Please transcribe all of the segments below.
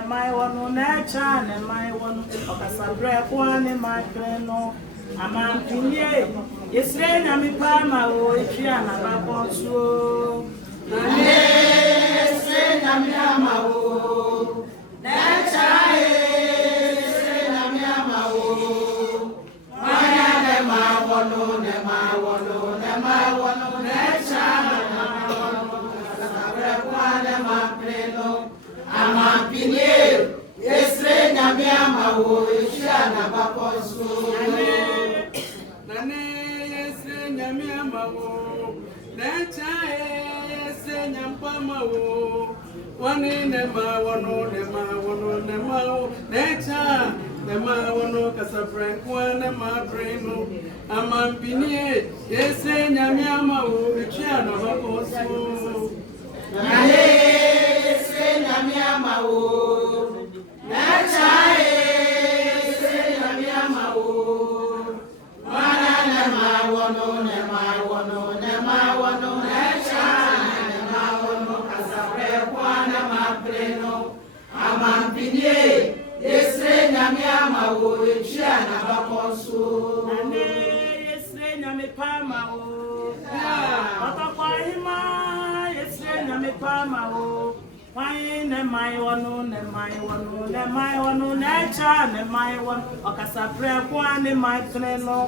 ne mai wonu na cha ne mai wonu okasabre kwa ne makre no amampinye yesre nyame pa ma o etwa na babonso ane yesre nyame ama o na cha yesre nyame ama o wana ne ma wonu ne ma wonu ne ma wonu na cha amampinye yesre nyame ama wo ehia na bakonso nane yesre nyame ama wo na chae yesre nyampa ama wo wani ne ma wono ne ma wono ne ma wo na cha ne ma wono kasafren kwa ne ma breno amampinye yesre nyame ama wo ehia na bakonso nane nyame ama wo na chae yesre nyame ama wo wana ne ma wono ne ma wono ne ma wono na cha ne ma wono kasabre kwa ne ma breno amampinye yesre nyame ama wo ehia na bakonso nane yesre nyame pa ma wo otakwa hima yesre nyame pa ma wo why ne mai wonu ne mai wonu ne mai wonu na cha ne mai wonu okasapre kwa ne mai treno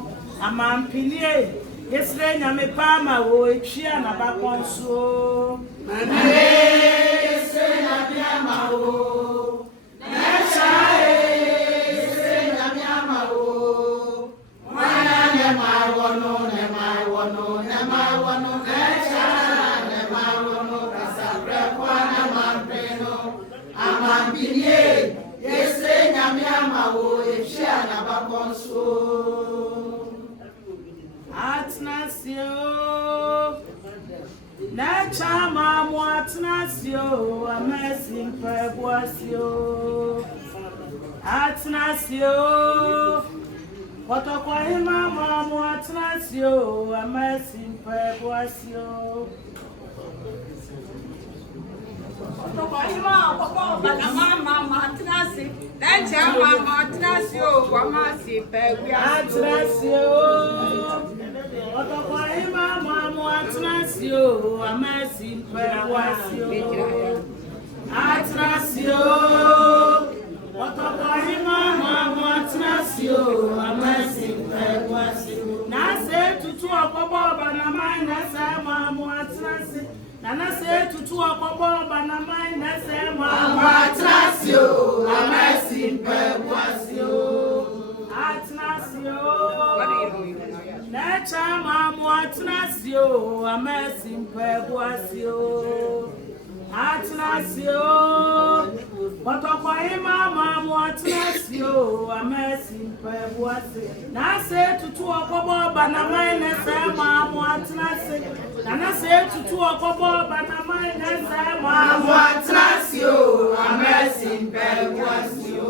amampinie yesre nyame pa ma wo etwia na bakonso nane yesre nyame ama wo na cha yesre nyame ama wo wana ne mai wonu ne mai wonu ne mai wonu na cha ne mai wonu kasapre kwa amampinye yesre nyame ama wo ehia na bakonso atnasio na chama mo atnasio amazing pebwasio atnasio otokwa hima mo atnasio amazing pebwasio Otokoima popo bana mama atrasi lecha mama atrasi o kwa masi pegwi atrasi o otokoima mama atrasi o amasi pegwasi o atrasi o otokoima mama atrasi o amasi pegwasi na se tutu okobo bana mai na sa mama atrasi nana se tutu okobo bana mai na se mama atrasio amasi pegwasio atrasio na chama mo atrasio amasi pegwasio atrasio otokwa mama mo atrasio amasi pegwasio na se tutu okobo bana mai na se mama atrasio nana se tutu okobo bana mai na se mama atrasio amasi pegwasio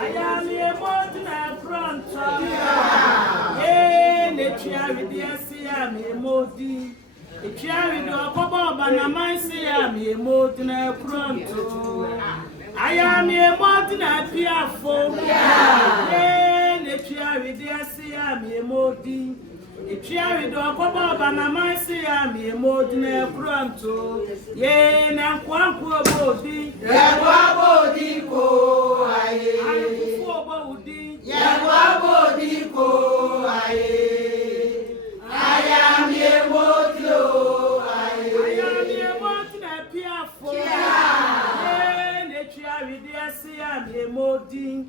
ayami emoti na pronto ne chiari di asia mi emoti e chiari do okobo bana mai se ami emoti na pronto ayami emoti na piafo ne chiari di asia mi emoti Echiari do akoba bana mai se ya mi emodi na pronto ye na kwankwo obodi ko aye Akufo obodi ko aye aya mi emodi o aye aya mi emodi na piafo ye na echiari di ase ya mi emodi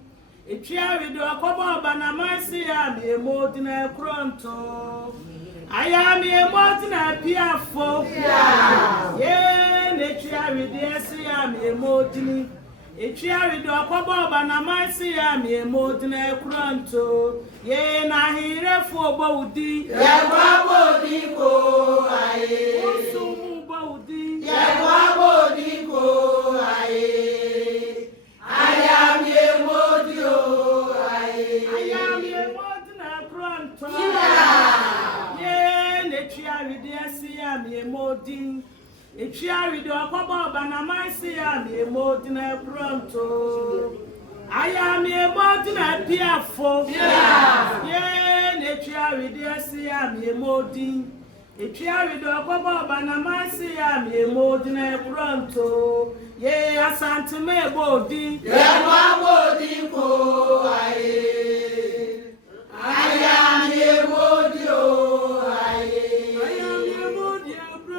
Echiari do akoba bana mai se ya mi emodi na pronto aya mi emodi na piafo ye ne chiari di ase ya mi emodi echiari do akoba bana mai se ya mi emodi na pronto ye na hirefo obodi ko aye usumu obodi ko aye aya mi emodi o aye aya mi emodi na pronto ye ne chiari di ase ya mi emodi echiari do akoba bana mai se ya mi emodi na pronto pronto. I am a modern at Piafo. Yeah, nature with the Siam, a modin. A cherry dog, Baba, and a Masiam, a modern pronto. Yeah, Asantehemaa body. Yeah, my body,